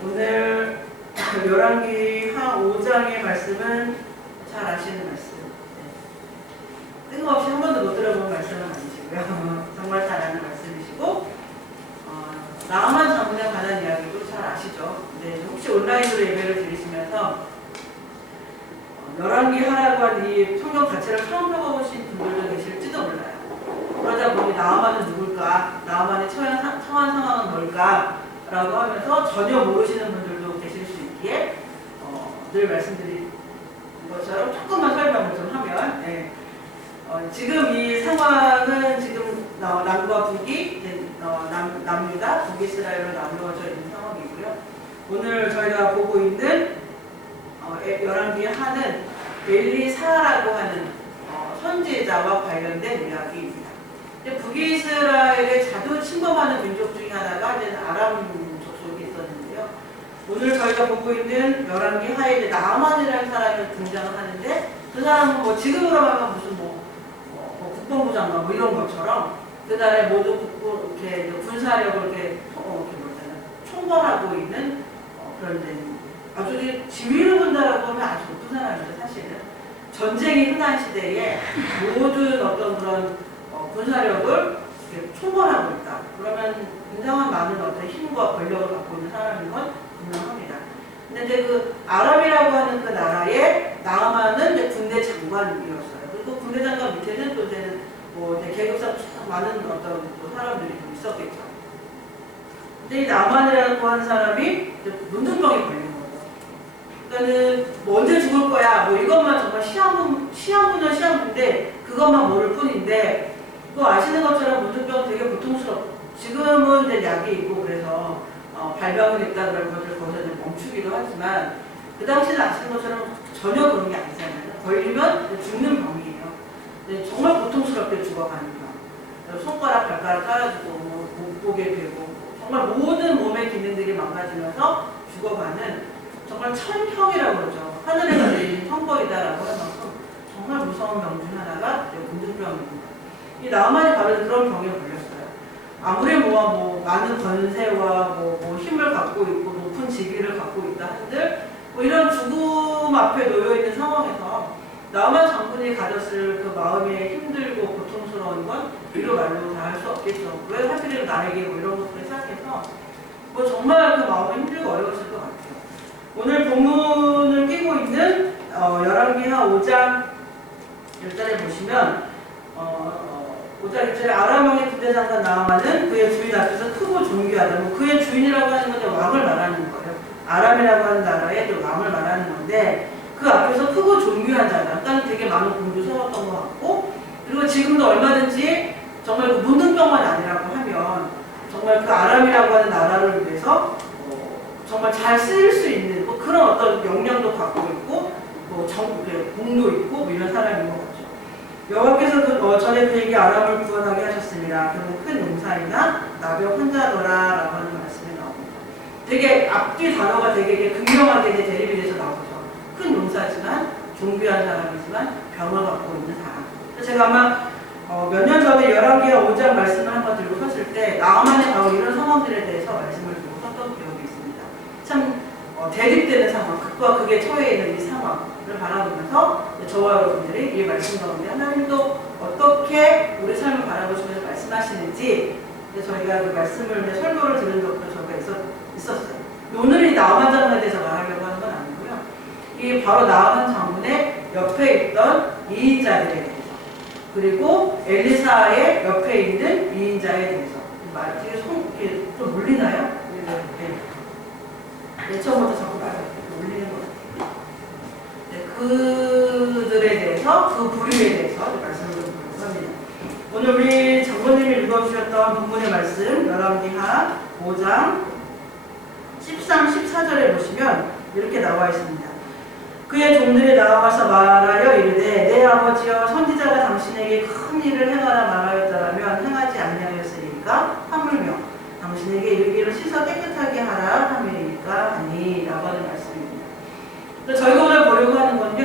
오늘 열왕기 하 5장의 말씀은 잘 아시는 말씀. 네. 뜬금없이 한 번도 못 들어본 말씀은 아니시고요. 정말 잘 아는 말씀이시고, 나아만 장군에 관한 이야기도 잘 아시죠. 네, 혹시 온라인으로 예배를 드리시면서 열왕기 하라고 한 이 성경 자체를 처음 읽어보신 분들도 계실지도 몰라요. 그러다 보니 나아만은 누굴까? 나아만의 처한 상황은 뭘까? 라고 하면서 전혀 모르시는 분들도 계실 수 있기에 늘 말씀드린 것처럼 조금만 설명을 좀 하면, 네. 지금 이 상황은 지금 남과 북이 남유다, 북이스라엘로 나누어져 있는 상황이고요. 오늘 저희가 보고 있는 열왕기 하는 엘리사라고 하는 선지자와 관련된 이야기입니다. 북이스라엘에 자주 침범하는 민족 중에 하나가 이제 아람 족속이 있었는데요. 오늘 저희가 보고 있는 열왕기 하에 나아만이라는 사람이 등장을 하는데, 그 사람은 뭐 지금으로 말하면 무슨 국방부 장관 뭐 이런 것처럼 그날에 모든 이렇게 군사력을 이렇게 총괄하고 있는 그런 아주 지휘를 본다라고 하면 아주 높은 사람이죠. 사실은 전쟁이 흔한 시대에 모든 어떤 그런 군사력을 총괄하고 있다. 그러면 굉장한 많은 어떤 힘과 권력을 갖고 있는 사람인 건 분명합니다. 근데 이제 그 아람이라고 하는 그 나라의 나아만은 이제 군대 장관이었어요. 그리고 군대 장관 밑에는 또 이제 계급상 많은 어떤 또 사람들이 좀 있었겠죠. 근데 이 나아만이라고 하는 사람이 문둥병에 걸린 거예요. 그러니까는 언제 죽을 거야, 뭐 이것만 정말 시한부는 시한부인데 그것만 모를 뿐인데, 또 아시는 것처럼 문둥병 되게 고통스럽고 지금은 이제 약이 있고 그래서 발병을 했다 그런 것을 거기서 이제 멈추기도 하지만, 그 당시는 아시는 것처럼 전혀 그런 게 아니잖아요. 걸리면 죽는 병이에요. 정말 고통스럽게 죽어가는 병. 손가락, 발가락 깔아주고 못 보게 되고 정말 모든 몸의 기능들이 망가지면서 죽어가는 정말 천형이라고 그러죠. 하늘에서 내린 형벌이다라고 할 만큼 정말 무서운 병 중 하나가 문둥병입니다. 이 나아만이 바로 그런 병에 걸렸어요. 아무리 많은 권세와 힘을 갖고 있고 높은 직위를 갖고 있다 한들 이런 죽음 앞에 놓여 있는 상황에서 나아만 장군이 가졌을 그 마음의 힘들고 고통스러운 건 이로 말로 다 할 수 없겠죠. 왜 하필이면 나에게 이런 것들을 생각해서 정말 그 마음이 힘들고 어려웠을 것 같아요. 오늘 본문을 끼고 있는 열왕기 하 5장 1절에 보시면 5장 1절에 아람왕의 군대 장관 나아만은 그의 주인 앞에서 크고 존귀하다. 그의 주인이라고 하는 건 왕을 말하는 거예요. 아람이라고 하는 나라의 왕을 말하는 건데, 그 앞에서 크고 존귀한 자다. 그러니까 되게 많은 공도 세웠던 것 같고, 그리고 지금도 얼마든지 정말 그 문둥병만 아니라고 하면 정말 그 아람이라고 하는 나라를 위해서 정말 잘 쓰일 수 있는 그런 어떤 역량도 갖고 있고 공도 있고 이런 사람인 것 같죠. 여호와께서 전에 그에게 아람을 구원하게 하셨습니다. 그는 큰 용사이나 나병 환자더라라고 하는 말씀이 나옵니다. 되게 앞뒤 단어가 되게 극명하게 대립이 돼서 나오죠. 큰 용사지만 존귀한 사람이지만 병을 갖고 있는 사람. 제가 아마 몇 년 전에 열왕기 5장 말씀을 한번 들고 섰을 때 나아만의 바로 이런 상황들에 대해서 말씀을 들고 섰던 기억이 있습니다. 참 대립되는 상황, 극과 극에 처해 있는 이 상황을 바라보면서 저와 여러분들이 이 말씀 가운데 하나님도 어떻게 우리 삶을 바라보시면서 말씀하시는지 저희가 그 말씀을 설교를 들은 적도 저희가 있었어요. 오늘은 나아만 장군에 대해서 말하려고 하는 건 아니고요. 이 바로 나아만 장군의 옆에 있던 2인자들에 대해서, 그리고 엘리사의 옆에 있는 2인자에 대해서 이게 좀 물리나요? 네, 처음부터 자꾸 물리는 것 같아요. 네, 그들에 대해서, 그 부류에 대해서 말씀을 드리려고 합니다. 오늘 우리 장로님이 읽어주셨던 본문의 말씀 열왕기 하 5장 13, 14절에 보시면 이렇게 나와 있습니다. 그의 종들이 나와서 말하여 이르되 내 아버지여 선지자가 당신에게 큰 일을 행하라 말하였더라면 행하지 아니하였으리까 하물며 당신에게 이르기를 씻어 깨끗하게 하라 함이니까 아니라고 하는 말씀입니다. 저희가 오늘 보려고 하는 건요,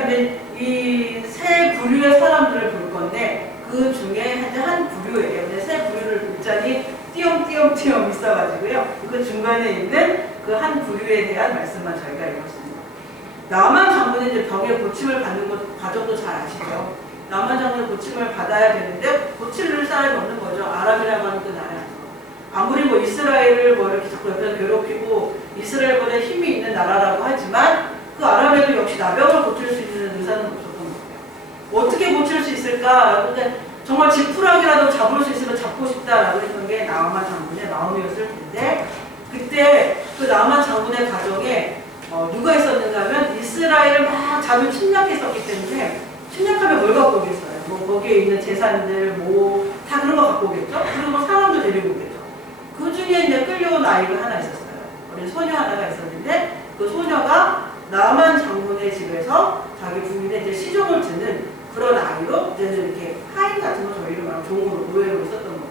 이 세 부류의 사람들을 볼 건데 그 중에 한 부류예요. 세 부류를 붙자니 띄엄띄엄 있어가지고요. 그 중간에 있는 그 한 부류에 대한 말씀만 저희가 읽었습니다. 나만 장군의 이제 병의 고침을 받는 것 과정도 잘 아시죠? 나만 장군의 고침을 받아야 되는데 고칠 사람이 없는 거죠. 아람이라고 하는 그 나라에서. 아무리 뭐 이스라엘을 뭐 이렇게 자꾸 옆에서 괴롭히고 이스라엘보다 힘이 있는 나라라고 하지만 그 아람에도 역시 나병을 고칠 수 있는 의사는 없었던 거예요. 어떻게 고칠 수 있을까? 근데 정말 지푸라기라도 잡을 수 있으면 잡고 싶다라고 했던 게 나아만 장군의 마음이었을 텐데 그때 그 나아만 장군의 가정에 누가 있었는가 하면 이스라엘을 막 자주 침략했었기 때문에 침략하면 뭘 갖고 오겠어요? 뭐 거기에 있는 재산들 뭐 다 그런 거 갖고 오겠죠? 그리고 뭐 사람도 데리고 오겠죠. 그 중에 이제 끌려온 아이가 하나 있었어요. 어린 소녀 하나가 있었는데 그 소녀가 나아만 장군의 집에서 자기 부인의 이제 시종을 드는 그런 아이로 이제 이렇게 하인 같은 거 저희로 말하면 종으로 노예로 있었던 거예요.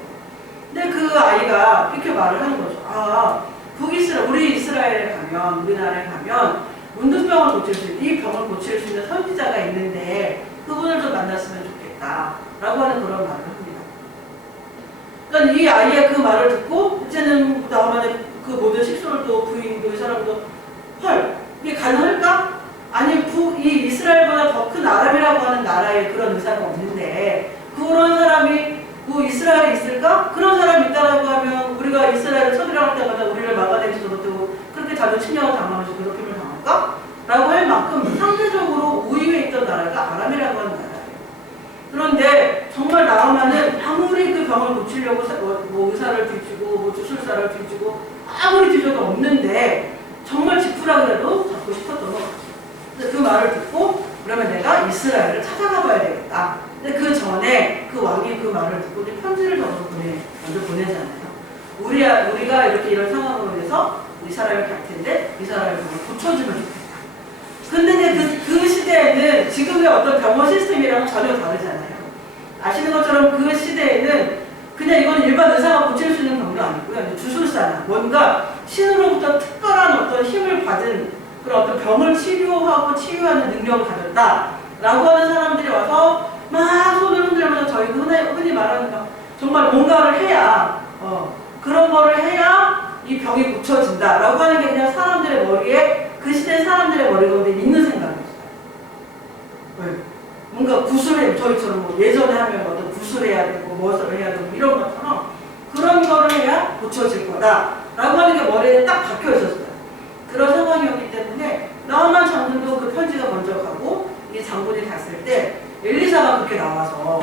근데 그 아이가 이렇게 말을 하는 거죠. 아, 우리 이스라엘에 가면 우리나라에 가면 문둥병을 고칠 수 있는 이 병을 고칠 수 있는 선지자가 있는데 그분을 좀 만났으면 좋겠다라고 하는 그런 말을 합니다. 그러니까 이 아이의 그 말을 듣고 이제는 나만의 그 모든 식솔도 부인도 이 사람도 헐 이게 가능할까? 아니 이 이스라엘보다 더 큰 아람이라고 하는 나라에 그런 의사가 없는데 그런 사람이 그 이스라엘에 있을까? 그런 사람이 있다라고 하면 우리가 이스라엘을 쳐들어갈 때마다 우리를 막아내지도 못하고 그렇게 자주 침략을 당하면서 괴롭힘을 당할까? 라고 할 만큼 상대적으로 우위에 있던 나라가 아람이라고 하는 나라예요. 그런데 정말 나아만은 아무리 그 병을 고치려고 뭐 의사를 뒤지고 뭐 주술사를 뒤지고 아무리 뒤져도 없는데 정말 지푸라기라도 잡고 싶었던 것 같아요. 그 말을 듣고 그러면 내가 이스라엘을 찾아가 봐야 되겠다. 근데 그 전에 그 왕이 그 말을 듣고 편지를 먼저 보내잖아요. 우리가 이렇게 이런 상황으로 인해서 이 사람을 갈 텐데 이 사람을 고쳐주면 좋겠다. 근데 이제 그 시대에는 지금의 어떤 병원 시스템이랑 전혀 다르잖아요. 아시는 것처럼 그 시대에는 그냥 이건 일반 의사가 고칠 수 있는 병도 아니고요. 주술사나 뭔가 신으로부터 특별한 어떤 힘을 받은 그런 어떤 병을 치료하고 치유하는 능력을 가졌다라고 하는 사람들이 와서 막 손을 흔들면서 저희가 흔히 말하는 거 정말 뭔가를 해야 그런 거를 해야 이 병이 고쳐진다라고 하는 게 그냥 사람들의 머리에 그 시대 사람들의 머리 가운데 있는 생각이었어요. 뭔가 구술해 저희처럼 뭐 예전에 하면 어떤 구술해야 되고 무엇을 해야 되고 이런 것처럼 그런 거를 해야 고쳐질 거다라고 하는 게 머리에 딱 박혀 있었어요. 그런 상황이었기 때문에 나아만 장군도 그 편지가 먼저 가고 이 장군이 갔을 때 엘리사가 그렇게 나와서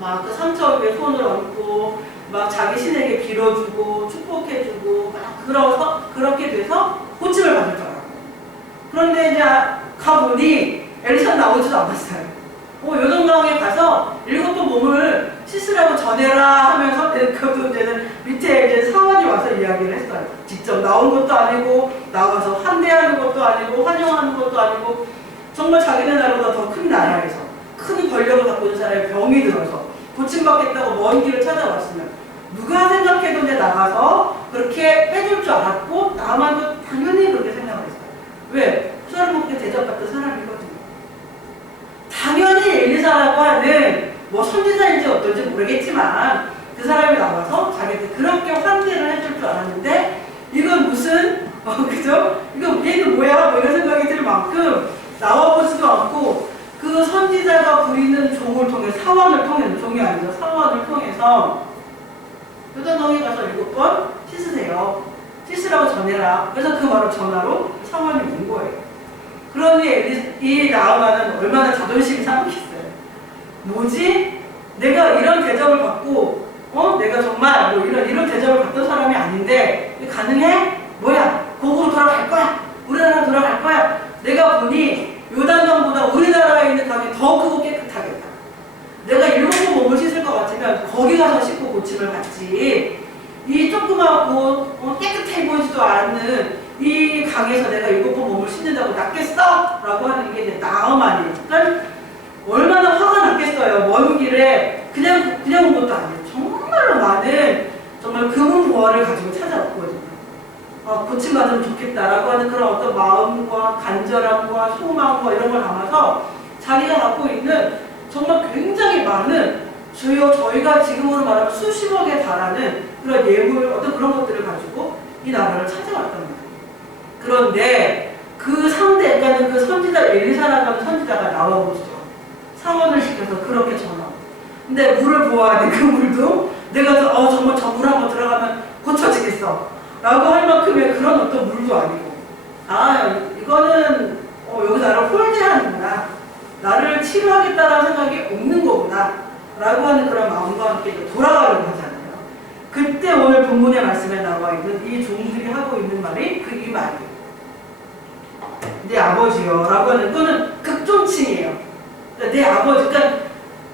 막 그 상처 위에 손을 얹고 막 자기 신에게 빌어주고 축복해주고 막 그렇게 돼서 고침을 받을 줄 알았고 그런데 이제 가보니 엘리사 나오지도 않았어요. 요동강에 가서 7번 몸을 씻으라고 전해라 하면서 그것도 이제는 밑에 이제 사원이 와서 이야기를 했어요. 직접 나온 것도 아니고 나와서 환대하는 것도 아니고 환영하는 것도 아니고 정말 자기네 나라보다 더 큰 나라에서 큰 권력을 갖고 있는 사람의 병이 들어서 고침받겠다고 먼 길을 찾아왔으면 누가 생각해도 이제 나가서 그렇게 해줄 줄 알았고 나만도 당연히 그렇게 생각을 했어요. 왜? 그 사람은 그렇게 대접받던 사람이거든요. 당연히 엘리사라고 하는 뭐 선지자인지 어떤지 모르겠지만 그 사람이 나와서 자기한테 그렇게 환대를 해줄 줄 알았는데 이건 무슨 그죠? 이거 얘는 뭐야? 뭐 이런 생각이 들 만큼 나와보지도 않고 그 선지자가 부리는 종을 통해 사원을 통해서 종이 아니죠. 사원을 통해서 요단강에 가서 7번 씻으세요. 씻으라고 전해라. 그래서 그 말을 전화로 사원이 온 거예요. 그러니 이 나아만은 얼마나 자존심이 상했겠어요. 뭐지? 내가 이런 대접을 받고 내가 정말 뭐 이런 대접을 받던 사람이 아닌데 가능해? 뭐야? 거꾸로 돌아갈 거야? 우리나라 돌아갈 거야? 내가 보니 요단강보다 우리나라에 있는 강이 더 크고 깨끗하겠다. 내가 7번 몸을 씻을 것 같으면 거기 가서 씻고 고침을 받지. 이 조그맣고 깨끗해 보이지도 않는 이 강에서 내가 7번 몸을 씻는다고 낫겠어? 라고 하는 게 이제 나아만이에요. 그러니까 얼마나 화가 났겠어요. 먼 길에 그냥 온 것도 아니에요. 정말로 많은 정말 금은보화를 가지고 찾아왔거든요. 고침받으면 좋겠다라고 하는 그런 어떤 마음과 간절함과 소망과 이런 걸 담아서 자기가 갖고 있는 정말 굉장히 많은 저희가 지금으로 말하면 수십억에 달하는 그런 예물 어떤 그런 것들을 가지고 이 나라를 찾아왔단 말이에요. 그런데 그 상대, 그러니까 그 선지자 엘리사라고 하는 선지자가 나와보죠. 상원을 시켜서 그렇게 전하고. 근데 물을 보아야 돼. 그 물도 내가 정말 저 물 한번 들어가면 고쳐지겠어 라고 할 만큼의 그런 어떤 물도 아니고, 이거는 여기 나를 홀대하는구나, 나를 치료하겠다라는 생각이 없는 거구나 라고 하는 그런 마음과 함께 돌아가려고 하잖아요. 그때 오늘 본문의 말씀에 나와 있는 이 종들이 하고 있는 말이 이 말이에요. 내 아버지요 라고 하는, 그거는 극존칭이에요. 내 아버지, 그러니까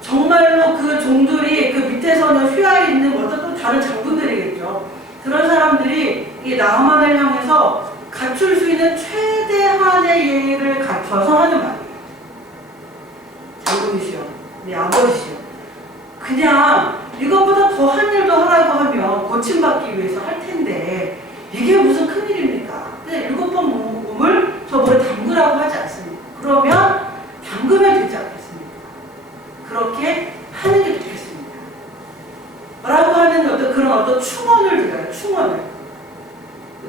정말로 그 종들이 그 밑에서는 휘하에 있는 어떤 또 다른 장군들이겠죠. 그런 사람들이 이 나아만을 향해서 갖출 수 있는 최대한의 예의를 갖춰서 하는 말이에요. 장군이시여, 내 아버지시여, 그냥 이것보다 더한 일도 하라고 하면 고침받기 위해서 할 텐데 이게 무슨 큰일입니까? 그냥 7번 몸을 저 물에 담그라고 하지 않습니까? 그러면 담그면 되지 않겠습니까? 그렇게 하는 게 좋겠습니다. 라고 하는 그런 충언을 드려요. 충언을.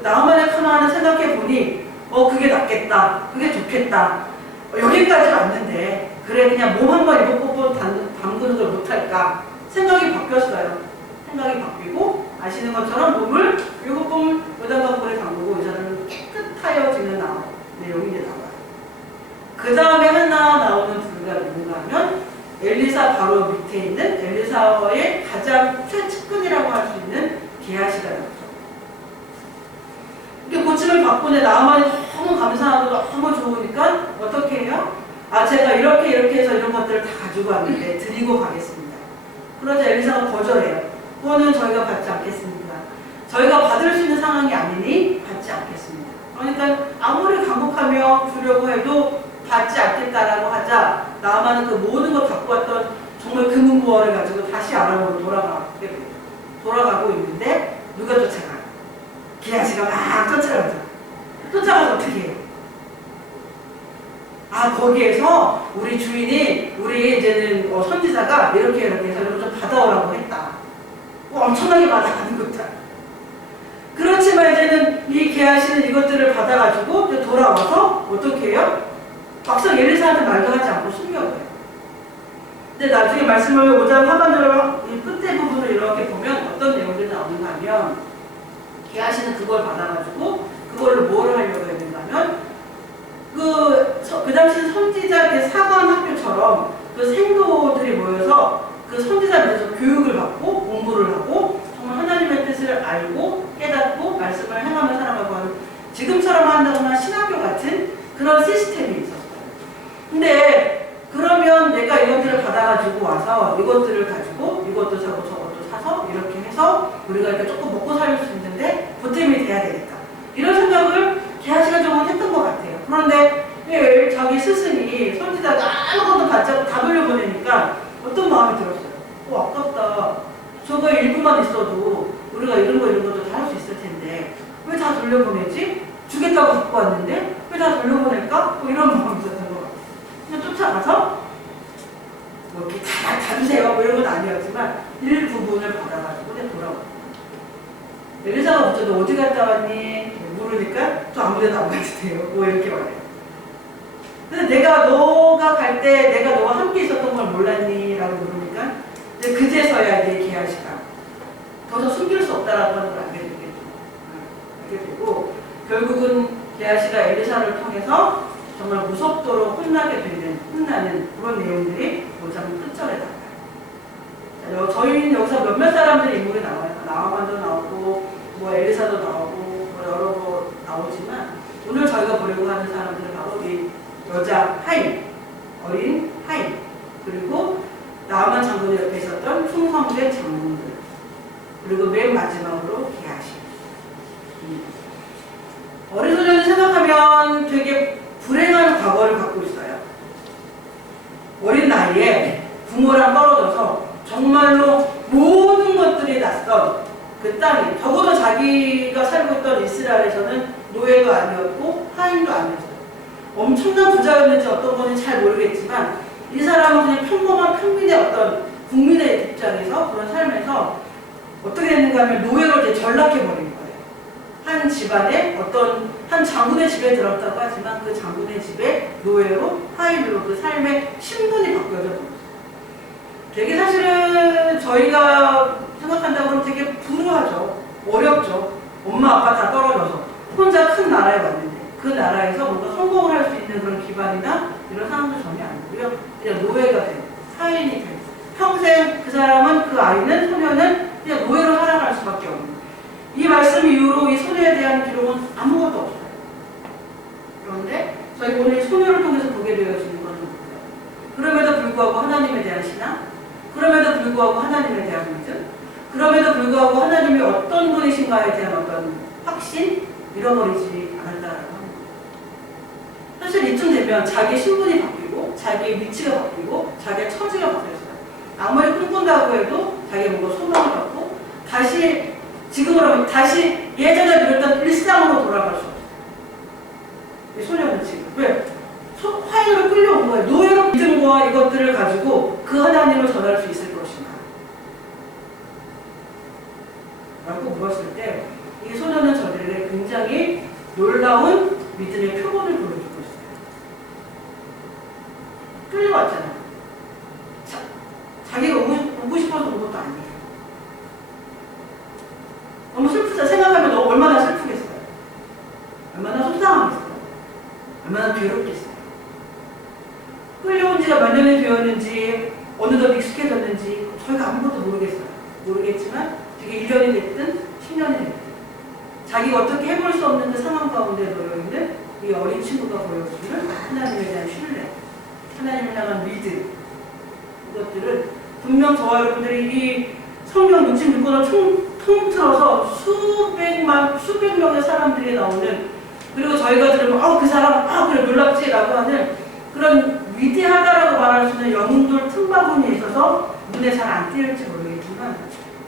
나만의 카나안을 생각해 보니 그게 낫겠다, 그게 좋겠다, 여기까지 왔는데 그래 그냥 몸 한번 7번 담그는 걸 못할까 생각이 바뀌었어요. 생각이 바뀌고 아시는 것처럼 몸을 7번 요단강물에 담그고 이 사람은 깨끗하여지는 내용이 이제 나와요. 그 다음에 하나 나오는 부류가 누군가 하면 엘리사 바로 밑에 있는 엘리사의 가장 최측근이라고 할 수 있는 게하시가 나오죠. 이렇게 고침을 받고 나아만이 너무 감사하고 너무 좋으니까 어떻게 해요? 제가 이렇게 해서 이런 것들을 다 가지고 왔는데 드리고 가겠습니다. 그러자 엘리사가 거절해요. 그거는 저희가 받지 않겠습니다. 저희가 받을 수 있는 상황이 아니니 받지 않겠습니다. 그러니까 아무리 간곡하며 주려고 해도 받지 않겠다라고 하자 나아만은 그 모든 걸 갖고 왔던 정말 금은보화를 가지고 다시 아람으로 돌아가고 있는데 누가 쫓아가요? 게하시가 막 쫓아가죠. 쫓아가서 어떻게 해요? 거기에서 우리 주인이 우리 이제는 선지자가 이렇게 해서 이걸 좀 받아오라고 했다. 엄청나게 받아가는 거죠. 그렇지만 이제는 이 게하시는 이것들을 받아가지고 이제 돌아와서 어떻게 해요? 막상 엘리사한테 말도 하지 않고 숨겨둬요. 근데 나중에 말씀을 5장 하반절 끝에 부분을 이렇게 보면 어떤 내용들이 나오는가 하면 게하시는 그걸 받아가지고 그걸로 뭘 하려고 했는가 하면 그 당시 선지자 사관 학교처럼 그 생도들이 모여서 그 선지자 밑에서 교육을 받고 공부를 하고 정말 하나님의 뜻을 알고 깨닫고 말씀을 행하며 살아가고 하는, 지금처럼 한다거나 신학교 같은 그런 시스템이 있었어요. 근데 그러면 내가 이것들을 받아가지고 와서 이것들을 가지고 이것도 사고 저것도 사서 이렇게 해서 우리가 이렇게 조금 먹고 살 수 있는데 보탬이 돼야 되겠다, 이런 생각을 게하시가 좀 했던 것 같아요. 그런데 자기 스승이 선지자가 아무것도 받지 않고 다 돌려보내니까 어떤 마음이 들었어요? 아깝다. 저거 일부만 있어도 우리가 이런 것도 다 할 수 있을 텐데 왜 다 돌려보내지? 주겠다고 갖고 왔는데 왜 다 돌려보낼까? 이런 마음이 있었던 것 같아요. 그냥 쫓아가서 이렇게 다 주세요 이런 건 아니었지만 일부분을 받아가지고 돌아왔어요. 엘리사가 묻죠. 너 어디 갔다 왔니? 모르니까 저 아무데도 안 가도 돼요. 이렇게 말해요. 근데 너가 갈 때 내가 너와 함께 있었던 걸 몰랐니? 라고 물으니까 이제 그제서야 이제 게하시가 더 이상 숨길 수 없다라고 하는 걸 알게 되고 결국은 게하시가 엘리사를 통해서 정말 무섭도록 혼나는 그런 내용들이 5장 끝절에 나와요. 저희는 여기서 몇몇 사람들의 인물이 나와요. 나아만도 나오고 엘리사도 나오고 여러 거 나오지만 오늘 저희가 보려고 하는 사람들은 바로 이 여자 하임, 어린 하임, 그리고 나아만 장군의 옆에 있었던 충성된 장군들, 그리고 맨 마지막으로 게하시. 어린 소년을 생각하면 되게 불행한 과거를 갖고 있어요. 어린 나이에 부모랑 떨어져서 정말로 모든 것들이 낯선 그 땅에, 적어도 자기가 살고 있던 이스라엘에서는 노예도 아니었고 하인도 아니었어요. 엄청난 부자였는지 어떤 건지 잘 모르겠지만 이 사람은 그냥 평범한 평민의 어떤 국민의 입장에서 그런 삶에서 어떻게 됐는가 하면 노예로 이제 전락해버린 거예요. 한 집안에 어떤 한 장군의 집에 들었다고 하지만 그 장군의 집에 노예로 하인으로 그 삶의 신분이 바뀌어져 버렸어요. 되게 사실은 저희가 생각한다고 하면 되게 불우하죠. 어렵죠. 엄마 아빠 다 떨어져서 혼자 큰 나라에 왔는데 그 나라에서 뭔가 성공을 할 수 있는 그런 기반이나 이런 상황도 전혀 아니고요. 그냥 노예가 돼. 하인이 돼. 평생 그 사람은 그 아이는 소녀는 그냥 노예로 살아갈 수밖에 없는. 이 말씀 이후로 이 소녀에 대한 기록은 아무것도 없어요. 그런데 저희 오늘 이 소녀를 통해서 보게 되어지는 것은 뭐예요? 그럼에도 불구하고 하나님에 대한 신앙, 그럼에도 불구하고 하나님에 대한 믿음, 그럼에도 불구하고 하나님이 어떤 분이신가에 대한 어떤 확신, 잃어버리지 않았다라고 합니다. 사실 이쯤 되면 자기 신분이 바뀌고, 자기의 위치가 바뀌고, 자기의 처지가 바뀌었어요. 아무리 꿈꾼다고 해도 자기가 뭔가 소망을 갖고, 다시, 지금으로 하면 다시 예전에 누렸던 일상으로 돌아갈 수 없어요. 이 소녀는 지금. 왜? 화인으로 끌려온 거예요. 노예로 믿음과 이것들을 가지고 그 하나님을 전할 수 있을 것인가? 라고 물었을 때, 이 소녀는 저들에게 굉장히 놀라운 믿음의 표본을 보여주고 있어요. 끌려왔잖아요. 자기가 오고 싶어서 온 것도 아니에요. 너무 슬프다. 생각하면 얼마나 슬프겠어요. 얼마나 속상하겠어요. 얼마나 괴롭겠어요. 끌려온 지가 몇 년이 되었는지, 어느덧 익숙해졌는지, 저희가 아무것도 모르겠어요. 모르겠지만, 되게 1년이 됐든, 10년이 됐든, 자기가 어떻게 해볼 수 없는 그 상황 가운데 놓여있는 이 어린 친구가 보여주는 하나님에 대한 신뢰, 하나님을 향한 믿음, 이것들은 분명 저와 여러분들이 이 성경 66권을 통틀어서 수백 명의 사람들이 나오는, 그리고 저희가 들으면 그 사람 그래 놀랍지라고 하는 그런 위대하다라고 말할 수 있는 영웅들 틈바구니에 있어서 눈에 잘 안 띄일지 모르겠지만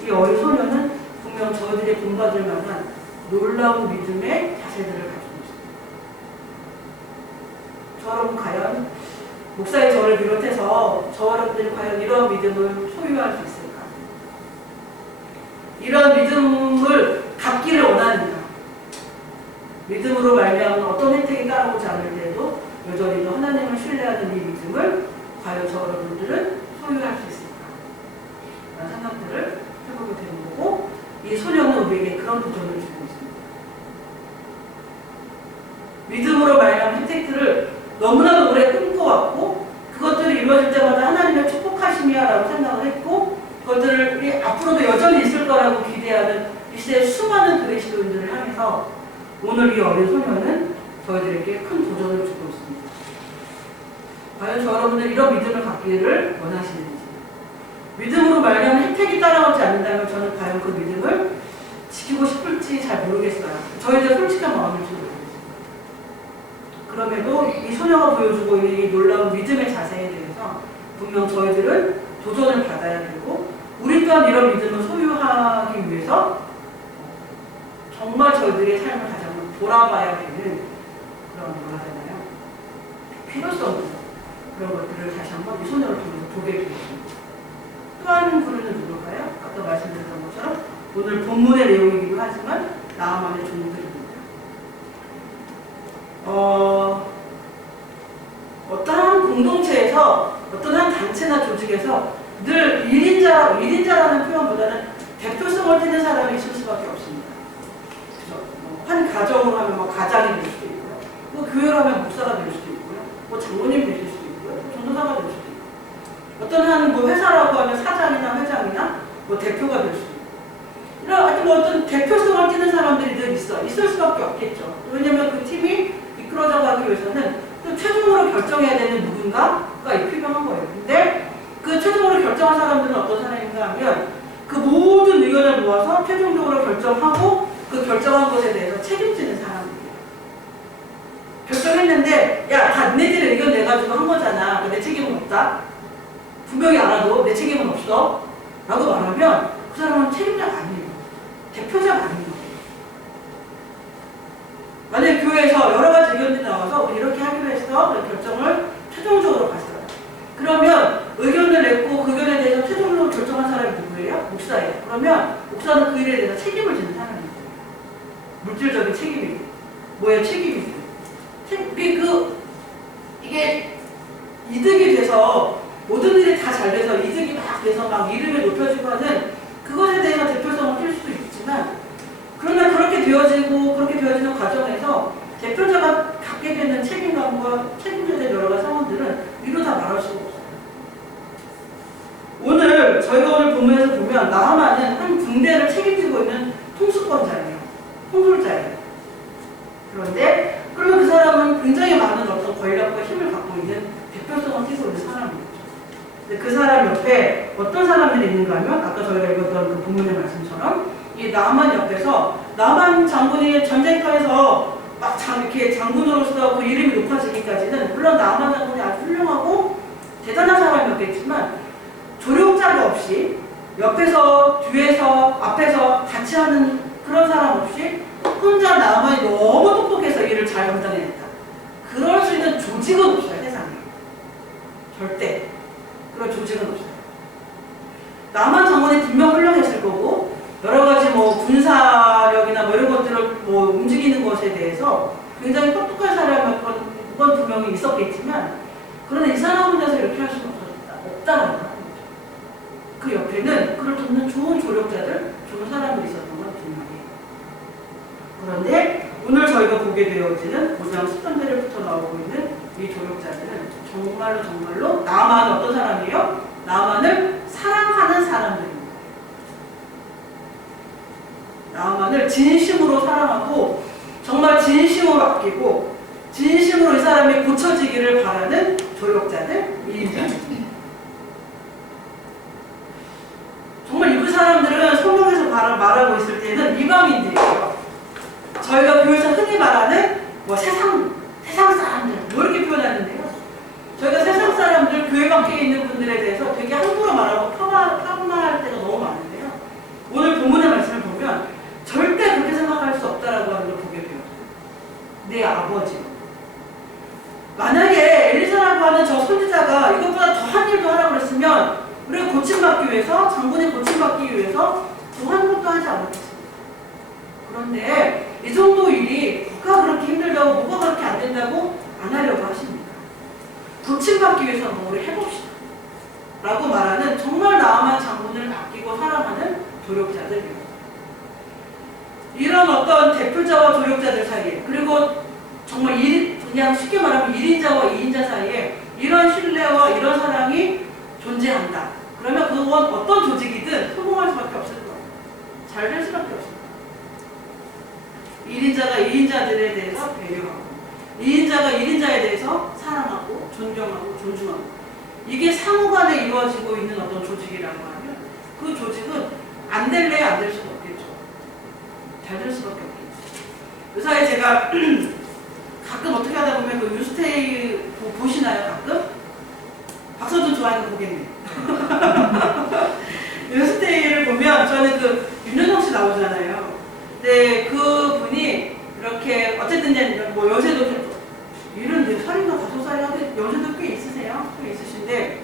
이 어린 소녀는 분명 저희들이 본받을 만한 놀라운 믿음의 자세들을 가지고 있습니다. 저 여러분 과연 목사의 저를 비롯해서 저 여러분들이 과연 이런 믿음을 소유할 수 있을까? 이런 믿음을 갖기를 원하는가? 믿음으로 말미암은 어떤 혜택이 따라오지 않을 때도 여전히도 하나님을 신뢰하는 이 믿음을 과연 저 여러분들은 소유할 수 있을까? 라는 생각들을 해보게 되는 거고, 이 소녀는 우리에게 그런 도전을 주고 있습니다. 믿음으로 말미암은 혜택들을 너무나도 오래 꿈꿔왔고, 그것들이 이루어질 때마다 하나님의 축복하심이야 라고 생각을 했고, 그것들이 앞으로도 여전히 있을 거라고 기대하는 이 시대의 수많은 그리스도인들을 향해서 오늘 이 어린 소녀는 저희들에게 큰 도전을 주고 있습니다. 과연 저 여러분들 이런 믿음을 갖기를 원하시는지, 믿음으로 말미암은 혜택이 따라오지 않는다면 저는 과연 그 믿음을 지키고 싶을지 잘 모르겠어요. 저희들 솔직한 마음일지 모르겠어요. 그럼에도 이 소녀가 보여주고 있는 이 놀라운 믿음의 자세에 대해서 분명 저희들은 도전을 받아야 되고, 우리 또한 이런 믿음을 소유하기 위해서 정말 저희들의 삶을 다시 한번 돌아봐야 되는 그런 뭐라 하잖아요. 필요성, 그런 것들을 다시 한번 이 소녀를 통해서 보게 되겠습니다. 또 한 분은 누굴까요? 아까 말씀드렸던 것처럼 오늘 본문의 내용이기도 하지만 나아만의 종들입니다. 어떠한 공동체에서, 어떤 한 단체나 조직에서 늘 1인자라는 표현보다는 대표성을 띠는 사람이 있을 수밖에 없습니다. 그렇죠? 한 가정으로 하면 가장이 될 수도 있고요. 교회로 하면 목사가 될 수도 있고요. 장로님 되실 수도 있고요. 전도사가 될 수도 있고요. 어떤 한 회사라고 하면 사장이나 회장이나 대표가 될 수도 있고. 하여튼 어떤 대표성을 띠는 사람들이 늘 있을 수밖에 없겠죠. 왜냐면 그 팀이 이끌어져 가기 위해서는 또 최종으로 결정해야 되는 누군가가 필요한 거예요. 근데 그 최종으로 결정한 사람들은 어떤 사람인가 하면 그 모든 의견을 모아서 최종적으로 결정하고 그 결정한 것에 대해서 책임지는 사람들이에요. 결정했는데 다 너네들의 의견 내가지고 한 거잖아. 내 책임은 없다. 분명히 알아도 내 책임은 없어. 라고 말하면 그 사람은 책임자가 아니에요. 대표자가 아닌 거예요. 만약에 교회에서 여러 가지 의견들이 나와서 우리 이렇게 하기로 했어. 결정을 최종적으로 봤어요. 그러면 의견을 냈고 그 의견에 대해서 최종적으로 결정한 사람이 누구예요? 목사예요. 그러면 목사는 그 일에 대해서 책임을 지는 사람이에요. 물질적인 책임이 뭐의 책임이 이게 이득이 돼서 모든 일이 다 잘 돼서 이득이 막 돼서 막 이름이 높여지고 하는 그것에 대해서 대표성을 띌 수도 있지만 그러나 그렇게 되어지는 과정에서 대표자가 갖게 되는 책임감과 책임져야 될 여러 가지 상황들은 이루 다 말할 수가 없어요. 저희가 오늘 본문에서 보면 나하만은 한 군대를 책임지고 있는 통수권자예요. 통솔자예요. 그런데 그러면 그 사람은 굉장히 많은 어떤 권력과 힘을 갖고 있는 대표성을 띠고 있는 사람이죠. 근데 그 사람 옆에 어떤 사람들이 있는가 하면 아까 저희가 읽었던 그 본문의 말씀처럼 이 나하만 옆에서 나하만 장군이 전쟁터에서 막 이렇게 장군으로서 그 이름이 높아지기까지는 물론 나하만 장군이 아주 훌륭하고 대단한 사람이었겠지만 조력자가 없이 옆에서 뒤에서 앞에서 같이 하는 그런 사람 없이 혼자 나하만이 너무 똑똑해서 일을 잘 감당해냈다. 그럴 수 있는 조직은 없어요, 세상에. 절대. 그런 조직은 없어요. 나하만 장군이 분명 훌륭했을 거고 여러 가지 뭐 군사력이나 뭐 이런 것들을 뭐 움직이는 것에 대해서 굉장히 똑똑한 사람이 그건 분명히 있었겠지만 그러나 이 사람 혼자서 이렇게 할 수는 없다는 거죠. 그 옆에는 그를 돕는 좋은 조력자들, 좋은 사람들이 있었던 건 분명해요. 그런데 오늘 저희가 보게 되어지는 5장 13절부터 나오고 있는 이 조력자들은 정말로 나하만은 어떤 사람이에요? 나하만을 사랑하는 사람들입니다. 나하만을 진심으로 사랑하고 정말 진심으로 아끼고 진심으로 이 사람이 고쳐지기를 바라는 조력자들, 이인자들. 정말 그 사람들은 성경에서 말하고 있을 때는 이방인들이에요. 저희가 교회에서 흔히 말하는 뭐 세상 사람들 뭐 이렇게 표현하는데요. 저희가 세상 사람들 교회 밖에 있는 분들에 대해서 되게 함부로 말하고 폄하할 때가 너무 많은데요. 오늘 본문의 말씀을 보면 절대 그렇게 생각할 수 없다라고 하는 걸 보게 돼요. 내 아버지. 만약에 엘리사라고 하는 저 선지자가 이것보다 더한 일도 하라고 했으면 우리가 고침받기 위해서, 장군이 고침받기 위해서 더한 것도 하지 않았겠습니다. 그런데 이 정도 일이 뭐가 그렇게 힘들다고 뭐가 그렇게 안 된다고 안 하려고 하십니까? 고침받기 위해서 뭐 우리 해봅시다. 라고 말하는 정말 나하만 장군을 아끼고 사랑하는 조력자들이에요. 이런 어떤 대표자와 조력자들 사이에 그리고 정말 그냥 쉽게 말하면 1인자와 2인자 사이에 이런 신뢰와 이런 사랑이 존재한다. 그러면 그건 어떤 조직이든 성공할 수밖에 없을 거예요. 잘 될 수밖에 없습니다. 1인자가 2인자들에 대해서 배려하고 2인자가 1인자에 대해서 사랑하고 존경하고 존중하고 이게 상호간에 이루어지고 있는 어떤 조직이라고 하면 그 조직은 안 될래야 안 될 수가 없겠죠. 잘 될 수밖에 없겠죠. 그 사이에 제가 가끔 어떻게 하다 보면 그 뉴스테이 보시나요? 가끔? 박서준 좋아하는 거 보겠네요. 뉴스테이를 보면 저는 그 윤여정 씨 나오잖아요. 근데 그 분이 이렇게 어쨌든 뭐 연세도 이런 4살인가 5살인가 연세도 꽤 있으세요? 꽤 있으신데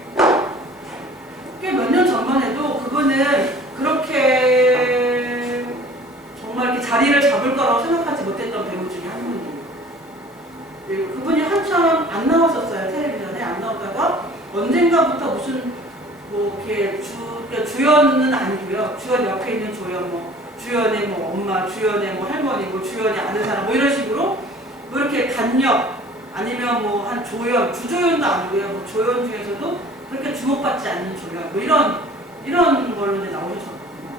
꽤 몇 년 전만 해도 그분은 그렇게 정말 이렇게 자리를 잡을 거라고 생각하지 못했던 배우 중에 한 분이에요. 그분이 한참 안 나왔었어요. 텔레비전에 안 나오다가 언젠가부터 무슨 뭐 이렇게 주연은 아니고요. 주연 옆에 있는 조연 뭐 주연의 뭐 엄마, 주연의 뭐 할머니, 뭐 주연이 아는 사람 뭐 이런 식으로 뭐 이렇게 단역 아니면 뭐 한 조연, 주조연도 아니고요. 뭐 조연 중에서도 그렇게 주목받지 않는 조연 뭐 이런 걸로 이제 나오셨거든요.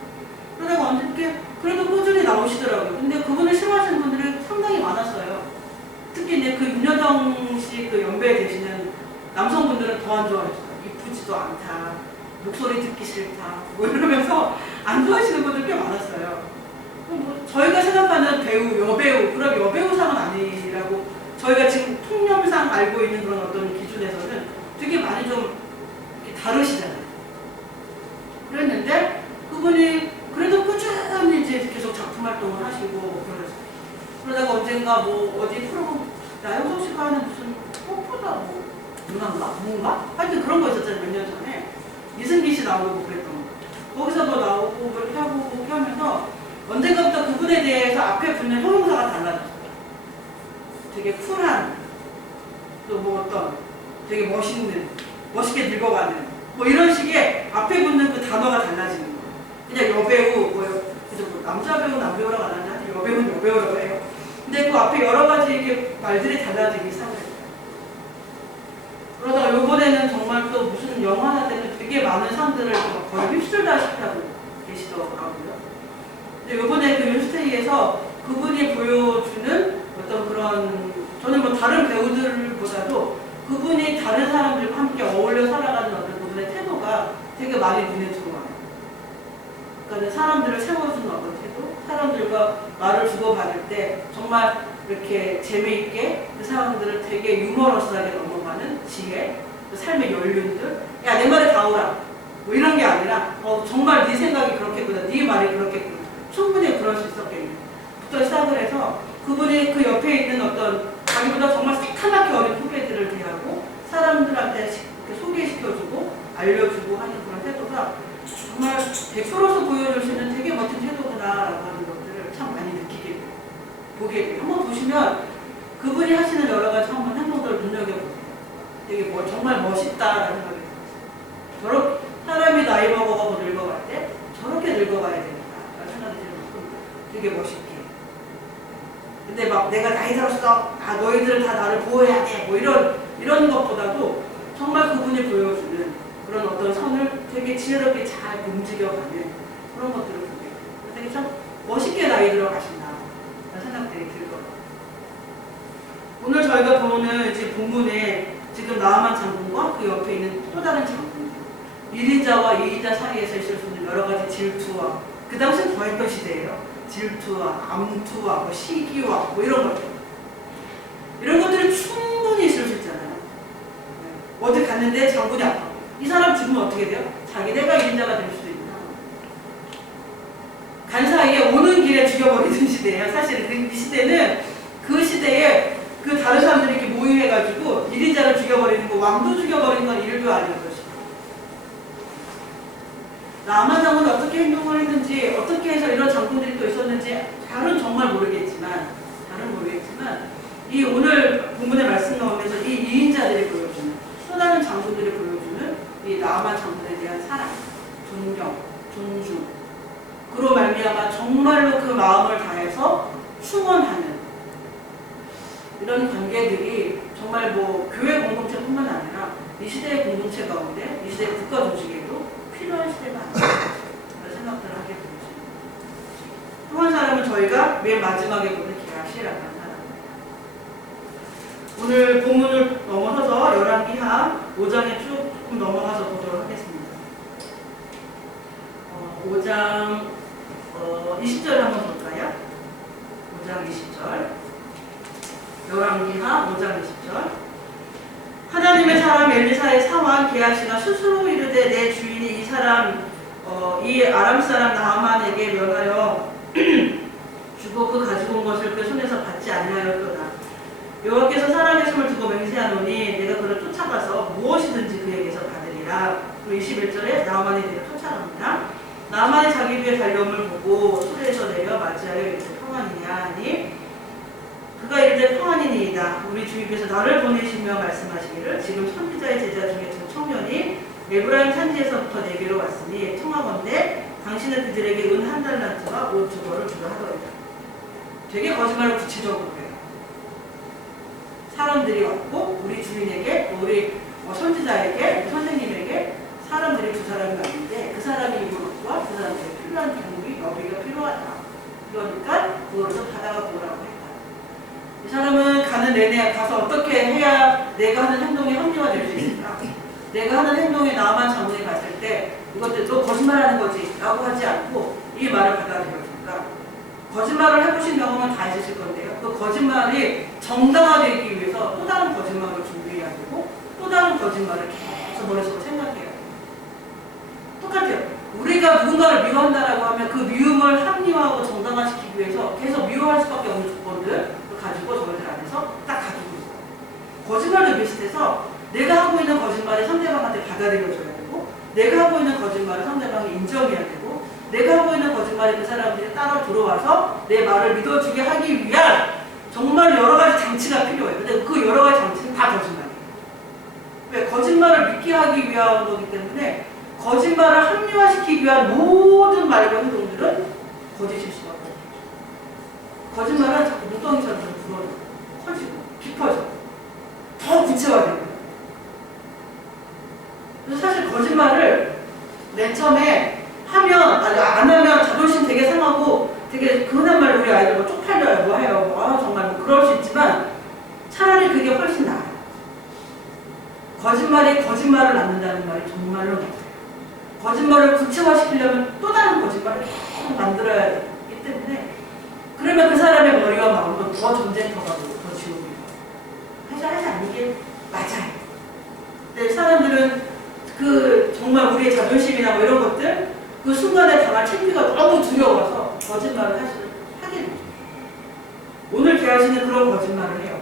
그러다가 언제 그래도 꾸준히 나오시더라고요. 근데 그분을 싫어하시는 분들이 상당히 많았어요. 특히 이제 그 윤여정 씨 그 연배에 계시는 남성분들은 더 안 좋아하셨어요. 이쁘지도 않다. 목소리 듣기 싫다. 뭐 이러면서 안 좋아하시는 분들 꽤 많았어요. 뭐 저희가 생각하는 배우, 여배우, 그럼 여배우상은 아니라고 저희가 지금 통념상 알고 있는 그런 어떤 기준에서는 되게 많이 좀 다르시잖아요. 그랬는데 그분이 그래도 꾸준히 이제 계속 작품 활동을 하시고 그러셨어요. 그러다가 언젠가 뭐 어디 프로그램 나영석 씨가 하는 무슨 뽀뽀다 뭐 누나인가? 뭔가? 하여튼 그런 거 있었잖아요. 몇 년 전에. 이승기 씨 나오고 그랬던 거. 거기서도 나오고 그렇게 하고 그렇게 하면서 언젠가부터 그분에 대해서 앞에 붙는 형용사가 달라졌어요. 되게 쿨한, 또 뭐 어떤 되게 멋있는, 멋있게 늙어가는 뭐 이런 식의 앞에 붙는 그 단어가 달라지는 거예요. 그냥 여배우, 뭐 남자 배우, 남배우라고 안 하는데 여배우는 여배우라고 해요. 근데 그 앞에 여러 가지 이게 말들이 달라지기 시작해요. 그러다가 요번에는 정말 또 무슨 영화나 때는 되게 많은 상들을 거의 휩쓸다시피 하고 계시더라고요. 근데 요번에 그 윤스테이에서 그분이 보여주는 어떤 그런, 저는 뭐 다른 배우들보다도 그분이 다른 사람들과 함께 어울려 살아가는 어떤 그분의 태도가 되게 많이 눈에 들어와요. 그러니까 사람들을 세워주는 어떤 태도, 사람들과 말을 주고받을 때 정말 이렇게 재미있게 그 사람들을 되게 유머러스하게 넘어가는 지혜, 그 삶의 연륜들, 야 내 말에 다 오라 뭐 이런 게 아니라 정말 네 생각이 그렇겠구나, 네 말이 그렇겠구나, 충분히 그럴 수 있었겠네 부터 시작을 해서 그분이 그 옆에 있는 어떤 자기보다 정말 새카맣게 어린 후배들을 대하고 사람들한테 이렇게 소개시켜주고 알려주고 하는 그런 태도가 정말 100%서 보여줄 수 있는 되게 멋진 태도구나라고 하는 것들을 참 많이 느끼게 돼요. 보게 돼요. 한번 보시면 그분이 하시는 여러 가지 한번 행동들을 눈여겨보세요. 되게 정말 멋있다라는 생각이 들었어요. 저렇게 사람이 나이 먹어가고 늙어갈 때 저렇게 늙어가야 되겠다라는 생각이 들어서 되게 멋있게. 근데 막 내가 나이 들었어, 너희들은 다 나를 보호해야 돼, 뭐 이런 것보다도 정말 그분이 보여주는 그런 어떤 선을 되게 지혜롭게 잘 움직여가는 그런 것들을 보게 돼요. 되게 참 멋있게 나이 들어가신다 라는 생각들이 들거든요. 오늘 저희가 보는 이제 본문에 지금 나아만 장군과 그 옆에 있는 또 다른 장군들, 1인자와 2인자 사이에서 있을 수 있는 여러 가지 질투와, 그 당시엔 더했던 시대예요. 질투와 암투와 뭐 시기와 뭐 이런 것들, 이런 것들이 충분히 있을 수 있잖아요. 어디 갔는데 장군이 아파, 이 사람 죽으면 어떻게 돼요? 자기네가 1인자가 될 수도 있나. 간 사이에 오는 길에 죽여버리는 시대예요. 사실은 이 시대는 그 시대에 그 다른 사람들이 이렇게 모의해가지고 1인자를 죽여버리는 거, 왕도 죽여버리는 건 일도 아니었던 시대. 나아만 장군이 어떻게 행동을 했는지, 어떻게 해서 이런 장군들이 또 있었는지 잘은 정말 모르겠지만 이 오늘 본문의 말씀 가운데서 이 2인자들이 보여주는, 또 다른 장군들이 보여주는 이 나아만 장군에 대한 사랑, 존경, 존중, 그로 말미암아 정말로 그 마음을 다해서 충원하는 이런 관계들이 정말 뭐 교회 공동체뿐만 아니라 이 시대의 공동체 가운데, 이 시대의 국가 조직에도 필요한 시대가 아닌가 그런 생각들을 하게 됩니다. 또 한 사람은 저희가 맨 마지막에 보는 게하시라는 사람입니다. 오늘 본문을 넘어서서 열왕기하 5장에 조금 넘어가서 보도록 하겠습니다. 5장 20절 한번 볼까요? 5장 20절. 열왕기하 5장 20절. 하나님의 사람 엘리사의 사환 게하시가 스스로 이르되 내 주인이 이 사람 이 아람 사람 나아만에게 면하여 주고 그 가지고 온 것을 그 손에서 받지 아니하였도다. 여호와께서 살아계심을 두고 맹세하노니 내가 그를 쫓아가서 무엇이든지 그에게서 받으리라. 그리고 21절에 나아만이 내가 쫓아갑니다. 나아만이 자기 위에 달려옴을 보고 수레에서 내려 맞이하여 이르되 평안이냐 하니 그가 이르되 평안이니이다. 우리 주님께서 나를 보내시며 말씀하시기를 지금 선지자의 제자 중에 두 청년이 에브라임 산지에서부터 내게로 왔으니 청하건대 당신은 그들에게 은 1달란트와 옷 2벌을 주라 하더이다. 되게 거짓말을 구체적으로 해요. 사람들이 왔고 우리 주인에게, 우리 선지자에게, 선생님에게 사람들이 두 사람이 왔는데 그 사람이 입은 옷과 그 사람에게 필요한 경비, 여비가 필요하다. 그러니까 그거를 좀 받아가 보라고 했다. 이 사람은 가는 내내 가서 어떻게 해야 내가 하는 행동이 합리화될 수 있을까? 내가 하는 행동에 나만 장군이 봤을 때 이것들 너 거짓말하는 거지 라고 하지 않고 이 말을 받아들여줄까? 거짓말을 해보신 경험은 다 있으실 건데요. 그 거짓말이 정당화되기 위해서 또 다른 거짓말을 준비해야 되고 또 다른 거짓말을 계속 머릿속으로 생각해야 돼요. 똑같아요. 우리가 누군가를 미워한다라고 하면 그 미움을 합리화하고 정당화시키기 위해서 계속 미워할 수밖에 없는 조건들 가지고 저희들 안에서 딱 가지고 있어요. 거짓말도 비슷해서 내가 하고 있는 거짓말이 상대방한테 받아들여져야 되고 내가 하고 있는 거짓말을 상대방이 인정해야 되고 내가 하고 있는 거짓말에 그 사람들이 따라 들어와서 내 말을 믿어주게 하기 위한 정말 여러 가지 장치가 필요해요. 근데 그 여러 가지 장치는 다 거짓말이에요. 왜? 거짓말을 믿게 하기 위한 거기 때문에 거짓말을 합리화시키기 위한 모든 말과 행동들은 거짓일 수밖에 없죠. 거짓말은 자꾸 눈덩이처럼 불어져, 커지고, 깊어져, 더 구체화되고. 그래서 사실 거짓말을 맨 처음에 하면, 안 하면 자존심 되게 상하고 되게 흔한 말로 우리 아이들 뭐 쪽팔려요, 뭐 해요. 아, 정말 뭐 그럴 수 있지만 차라리 그게 훨씬 나아요. 거짓말이 거짓말을 낳는다는 말이 정말로 맞아요. 거짓말을 구체화시키려면 또 다른 거짓말을 계속 만들어야 되기 때문에 그러면 그 사람의 머리와 마음은 더 전쟁터가 되고 더 지옥이에요. 하지 않는 맞아요. 근데 사람들은 그 정말 우리의 자존심이나 뭐 이런 것들 그 순간에 당할 창피가 너무 두려워서 거짓말을 하게 되죠. 오늘 계하시는 그런 거짓말을 해요.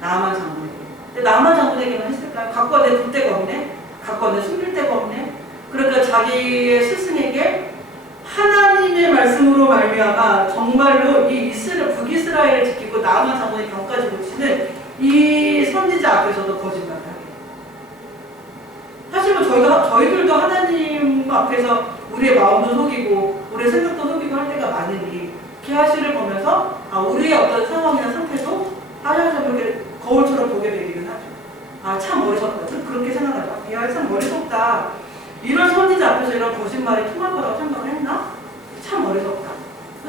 나아만 장군에게. 근데 나아만 장군에게만 했을까요? 갖고 내 둘 데가 없네? 갖고 내 숨길 데가 없네? 그러니까 자기의 스승에게 하나님의 말씀으로 말미암아 정말로 이 북이스라엘을 지키고 나아만 장군의 병까지 고치는 이 선지자 앞에서도 거짓말을 하게 돼요. 사실 뭐 저희들도 하나님 앞에서 우리의 마음도 속이고 우리의 생각도 속이고 할 때가 많으니 계하시를 보면서 우리의 어떤 상황이나 상태도 하나님께서 그렇게 거울처럼 보게 되기는 하죠. 참 어리석다. 그렇게 생각하죠. 계하시 참 어리석다. 이런 선지자 앞에서 이런 거짓말이 통할 거라고 생각을 했나? 참 어리석다.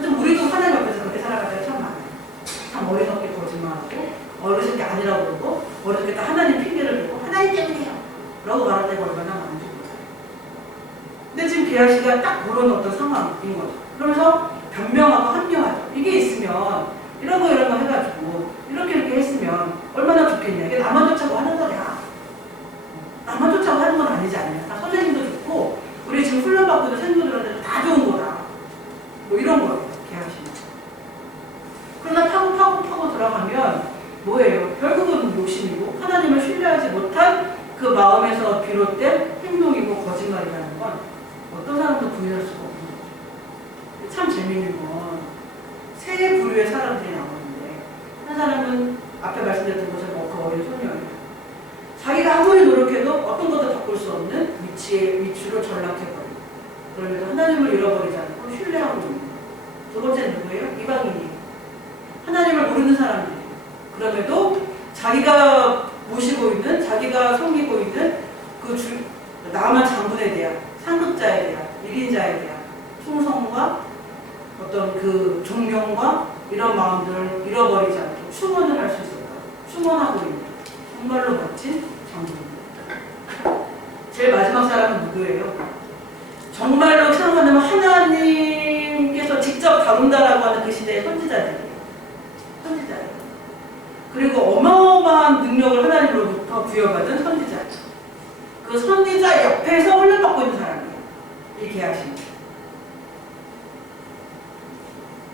좀 우리도 하나님 앞에서 그렇게 살아갈 때가 참 많아요. 참 어리석게 거짓말하고 어리석게 아니라고 그러고 어리석게 하나님 핑계를 대고 하나님 때문이에요 라고 말할 때가 얼마나 많은지 몰라요. 근데 지금 계하시가 딱 그런 어떤 상황인 거죠. 그러면서 변명하고 합리화하죠. 이게 있으면 이런 거 해가지고 이렇게 했으면 얼마나 좋겠냐. 이게 나만 좋자고 하는 거냐. 나만 좋자고 하는 건 아니지 않냐. 다 선생님도 좋고 우리 지금 훈련받고 있는 생徒들한테도 다 좋은 거다. 뭐 이런 거예요. 계하시는. 그러나 파고 들어가면 뭐예요? 결국은 욕심이고 하나님을 신뢰하지 못한 그 마음에서 비롯된 행동이고 거짓말이라는 건 어떤 사람도 부인할 수가 없는 거죠. 참 재미있는 건 세 부류의 사람들이 나오는데 한 사람은 앞에 말씀드렸던 것처럼 그 어린 소녀예요. 자기가 아무리 노력해도 어떤 것도 바꿀 수 없는 위치로 전락해버리고 그러면서 하나님을 잃어버리지 않고 신뢰하고 있는 거예요. 두 번째는 누구예요? 이방인이에요. 하나님을 모르는 사람들이에요. 그럼에도 자기가 모시고 있는, 자기가 섬기고 있는 나아만 장군에 대한, 상급자에 대한, 1인자에 대한 충성과 어떤 그 존경과 이런 마음들을 잃어버리지 않고 충원을 할 수 있을까? 충원하고 있는 정말로 멋진 장군입니다. 제일 마지막 사람은 누구예요? 정말로 생각하면 하나님께서 직접 다룬다라고 하는 그 시대의 선지자들이에요. 선지자예요. 그리고 어마어마한 능력을 하나님으로부터 부여받은 선지자. 그 선지자 옆에서 훈련받고 있는 사람이에요. 이 계하신.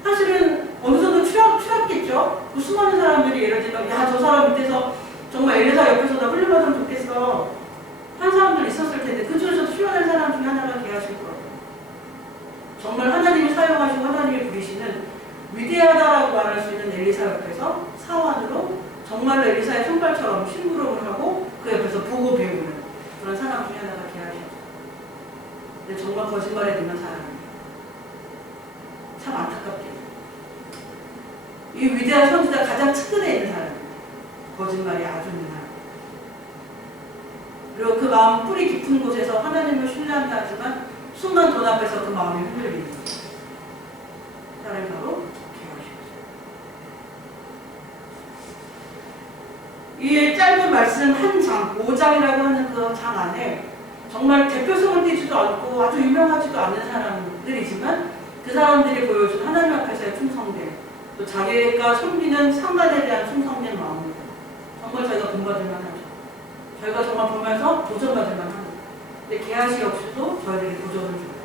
사실은 어느 정도 추렸겠죠. 그 수많은 사람들이 예를 들면 저 사람 밑에서 정말 엘리사 옆에서 나 훈련받으면 좋겠어. 한 사람들 있었을 텐데 그 중에서 출연할 사람 중에 하나가 계하실 거예요. 정말 하나님이 사용하시고 하나님이 부리시는 위대하다라고 말할 수 있는 엘리사 옆에서 사환으로 정말로 엘리사의 손발처럼 심부름을 하고 그 옆에서 보고 배우는 그런 사람 중에 하나가 계하셨죠. 근데 정말 거짓말에 능한 사람입니다. 참 안타깝게도. 이 위대한 선지자 가장 측근에 있는 사람입니다. 거짓말이 아주 있는 사람. 그리고 그 마음 뿌리 깊은 곳에서 하나님을 신뢰한다 하지만 순간 돈 앞에서 그 마음이 흔들리는 사람이 바로 계하십니다. 이 짧은 말씀 한 장, 5장이라고 하는 그 장 안에 정말 대표성을 띠지도 않고 아주 유명하지도 않은 사람들이지만 그 사람들이 보여준 하나님 앞에서의 충성됨 또 자기가 섬기는 상관에 대한 충성된 마음을 정말 저희가 본받을 만하죠. 저희가 정말 보면서 도전받을 만합니다. 근데 계하시 역시도 저희들이 도전을 줘요.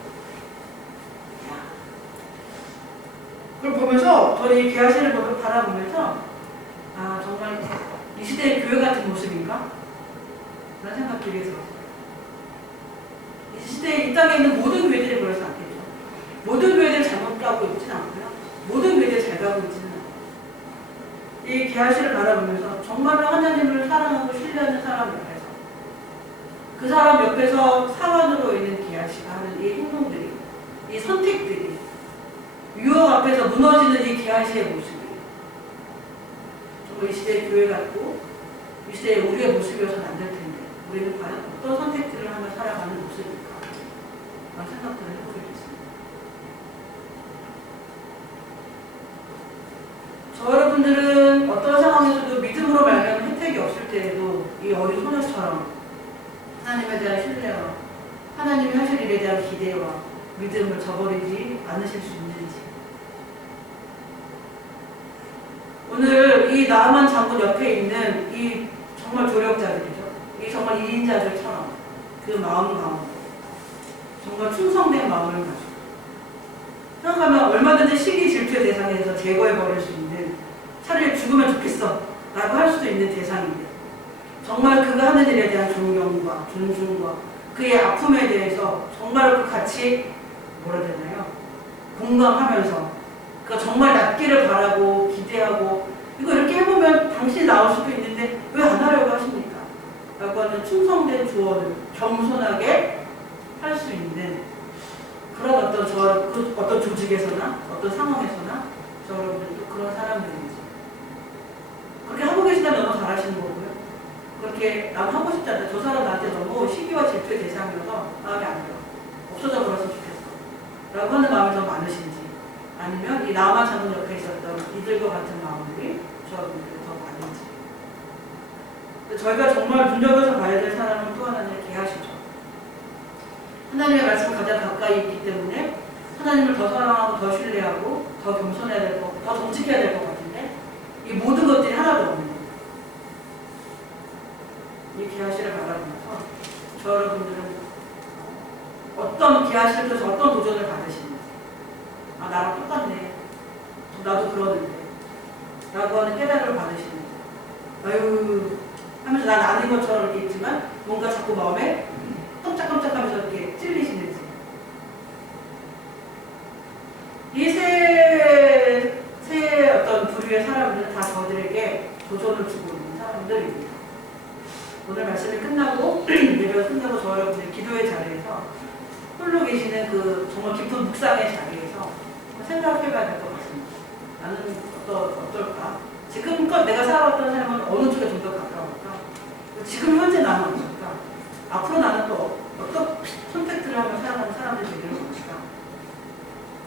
그걸 보면서 저희 계하시를 바라보면서 정말 이 시대의 교회 같은 모습인가? 그런 생각들이 들었어요. 이 시대에 이 땅에 있는 모든 교회들이 그러지 않겠죠. 모든 교회들이 잘못 가고 있지는 않고요. 모든 교회들이 잘 가고 있지는 않아요. 이 계하시를 바라보면서 정말로 하나님을 사랑하고 신뢰하는 사람 옆에서 그 사람 옆에서 사관으로 있는 계하시가 하는 이 행동들이, 이 선택들이, 유혹 앞에서 무너지는 이 계하시의 모습이 정말 이 시대의 교회 같고 이 시대의 우리의 모습이어서는 안 될 텐데 우리는 과연 어떤 선택들을 하며 살아가는 모습일까? 그런 생각들을 해보게 됐습니다. 저 여러분들은 어떤 상황에서도 믿음으로 말하면 혜택이 없을 때에도 이 어린 소녀처럼 하나님에 대한 신뢰와 하나님이 하실 일에 대한 기대와 믿음을 저버리지 않으실 수 있는지. 오늘 이 나아만 장군 옆에 있는 이 정말 조력자들이죠. 이 정말 2인자들처럼 그 마음 가운데 정말 충성된 마음을 가지고 생각하면 얼마든지 시기 질투의 대상에서 제거해버릴 수 있는, 차라리 죽으면 좋겠어 라고 할 수도 있는 대상인데 정말 그가 하는 일에 대한 존경과 존중과 그의 아픔에 대해서 정말 그 같이 뭐라 해야 되나요? 공감하면서 그가 정말 낫기를 바라고 기대하고 이거 이렇게 해보면 당신이 나올 수도 있는데 왜 안 하려고 하십니까? 라고 하는 충성된 조언을 겸손하게 할 수 있는 그런 어떤 조직에서나 어떤 상황에서나 저 여러분들도 그런 사람들이지. 그렇게 하고 계시다면 너무 잘하시는 거고요. 그렇게 난 하고 싶지 않다. 저 사람 나한테 너무 시기와 질투의 대상이어서 마음에 안 들어. 없어져 버렸으면 좋겠어. 라고 하는 마음이 더 많으신지, 아니면 이 나만 장군 옆에 있었던 이들과 같은 마음들이 저 여러분들이 더 많은지. 저희가 정말 눈여겨서 봐야 될 사람은 또 하나는 계하시죠. 하나님의 말씀을 가장 가까이 있기 때문에 하나님을 더 사랑하고 더 신뢰하고 더 겸손해야 될 것, 더 정직해야 될 것 같은데 이 모든 것들이 하나도 없는 거예요. 이 계하시를 바라보면서 저 여러분들은 어떤 계하시를 통해서 어떤 도전을 받으시는지, 아 나랑 똑같네, 나도 그러는데 라고 하는 깨달음을 받으시는지, 아유 하면서 난 아닌 것처럼 이렇게 있지만 뭔가 자꾸 마음에 깜짝깜짝하면서 이렇게 찔리시는지, 이 세 어떤 부류의 사람들은 다 저들에게 도전을 주고 있는 사람들입니다. 오늘 말씀이 끝나고 예배가 끝나고 저 여러분들 기도의 자리에서 홀로 계시는 그 정말 깊은 묵상의 자리에서 생각해봐야 될 것 같습니다. 나는 어떨까? 지금껏 내가 살아왔던 삶은 어느 쪽에 좀 더 가까울까? 지금 현재 나는 어떨까? 앞으로 나는 또 어떤 선택들을 하며 살아가는 사람들이 되는 것일까?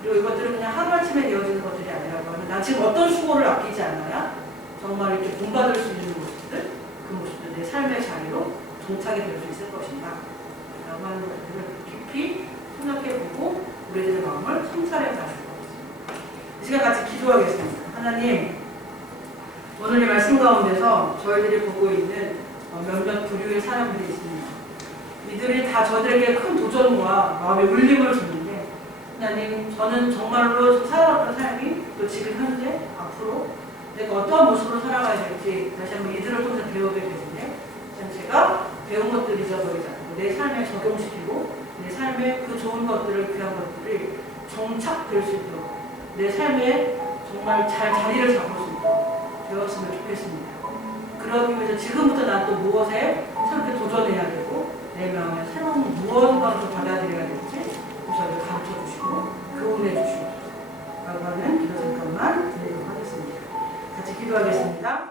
그리고 이것들은 그냥 하루아침에 이어지는 것들이 아니라고 하면 난 지금 어떤 수고를 아끼지 않아야 정말 이렇게 본받을 수 있는 모습들, 그 모습들 내 삶의 자리로 정착이 될 수 있을 것인가 라고 하는 것들을 깊이 생각해보고 우리들의 마음을 성찰해 가실 것 같습니다. 이 시간 같이 기도하겠습니다. 하나님, 오늘 이 말씀 가운데서 저희들이 보고 있는 몇몇 부류의 사람들이 있습니다. 이들이 다 저들에게 큰 도전과 마음의 울림을 주는데, 하나님, 저는 정말로 살아왔던 삶이 또 지금 현재 앞으로 내가 어떠한 모습으로 살아가야 될지 다시 한번 이들을 통해서 배우게 되는데, 제가 배운 것들을 잊어버리지 않고 내 삶에 적용시키고 내 삶에 그 좋은 것들을, 귀한 것들이 정착될 수 있도록 내 삶에 정말 잘 자리를 잡을 수 있도록 되었으면 좋겠습니다. 그러기 위해서 지금부터 난 또 무엇에 새롭게 도전해야 되고 내 마음에 새로운 무언가를 또 받아들여야 될지 저를 가르쳐 주시고 교훈해 주시고 라고 하는 기도 잠깐만 드리도록 하겠습니다. 같이 기도하겠습니다.